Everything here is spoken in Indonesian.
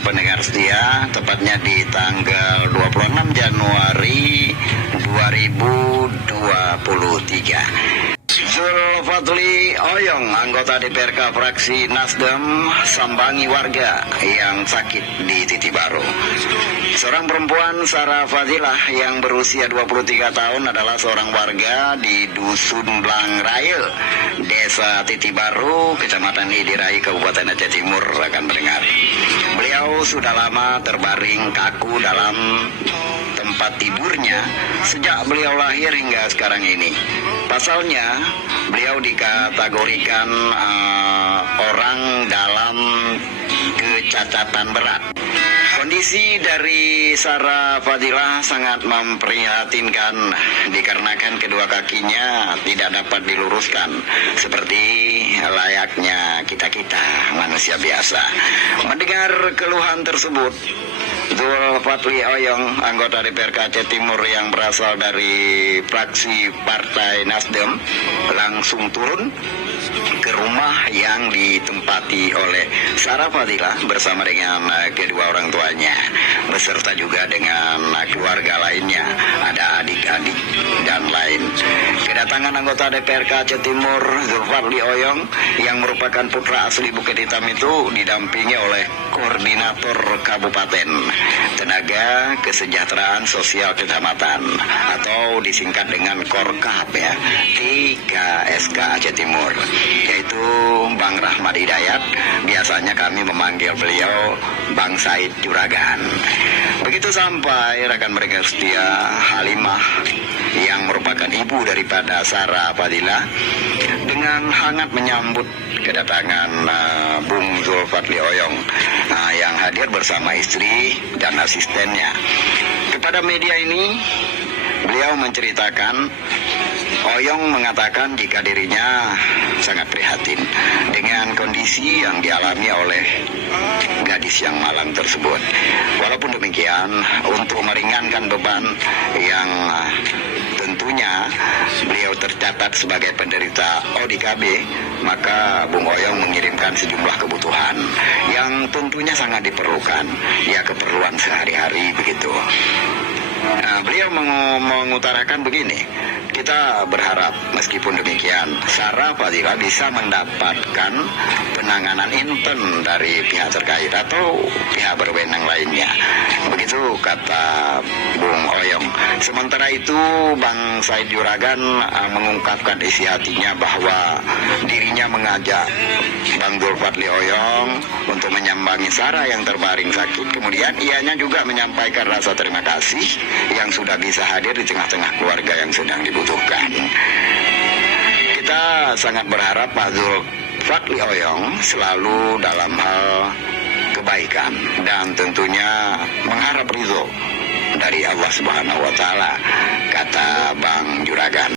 pendengar setia, tepatnya di tanggal 26 Januari 2023. Zulfadli Oyong, anggota DPRK fraksi Nasdem, sambangi warga yang sakit di Titi Baru. Seorang perempuan, Sarah Fadilah, yang berusia 23 tahun adalah seorang warga di Dusun Blangrail, Desa Titi Baru, Kecamatan Idirai, Kabupaten Aceh Timur akan mendengar. Beliau sudah lama terbaring kaku dalam tempat tidurnya sejak beliau lahir hingga sekarang ini. Pasalnya, beliau dikategorikan orang dalam kecacatan berat. Kondisi dari Sarah Fadilah sangat memprihatinkan dikarenakan kedua kakinya tidak dapat diluruskan seperti layaknya kita-kita manusia biasa. Mendengar keluhan tersebut, Zulfadli Oyong, anggota DPRK Aceh Timur yang berasal dari fraksi Partai Nasdem, langsung turun ke rumah yang ditempati oleh Sarah Fadilah bersama dengan kedua orang tuanya, beserta juga dengan keluarga lainnya, ada adik-adik dan lain. Kedatangan anggota DPRK Aceh Timur, Zulfadli Oyong, yang merupakan putra asli Bukit Hitam itu didampingi oleh Koordinator Kabupaten Tenaga Kesejahteraan Sosial Kecamatan, atau disingkat dengan Korkap ya, 3SK Aceh Timur, yaitu Bang Rahmat Hidayat. Biasanya kami memanggil beliau Bang Said Juragan. Begitu sampai, rekan mereka setia Halimah, yang merupakan ibu daripada Sarah Fadilah, dengan hangat menyambut kedatangan Bung Zulfadli Oyong yang hadir bersama istri dan asistennya. Kepada media ini, beliau menceritakan, Oyong mengatakan jika dirinya sangat prihatin dengan kondisi yang dialami oleh gadis yang malang tersebut. Walaupun demikian, untuk meringankan beban yang tentunya beliau tercatat sebagai penderita ODKB, maka Bung Oyong mengirimkan sejumlah kebutuhan yang tentunya sangat diperlukan, ya keperluan sehari-hari begitu. Beliau mengutarakan begini, kita berharap meskipun demikian Sarah Fadilah bisa mendapatkan penanganan intern dari pihak terkait atau pihak berwenang lainnya. Begitu kata Bung Oyong. Sementara itu Bang Said Juragan mengungkapkan isi hatinya bahwa dirinya mengajak Bang Zulfadli Oyong untuk menyambangi Sarah yang terbaring sakit. Kemudian ianya juga menyampaikan rasa terima kasih yang sudah bisa hadir di tengah-tengah keluarga yang sedang dibutuhkan. Kita sangat berharap Pak Zulfadli Oyong selalu dalam hal kebaikan dan tentunya mengharap ridho dari Allah Subhanahu wa Ta'ala, kata Bang Juragan.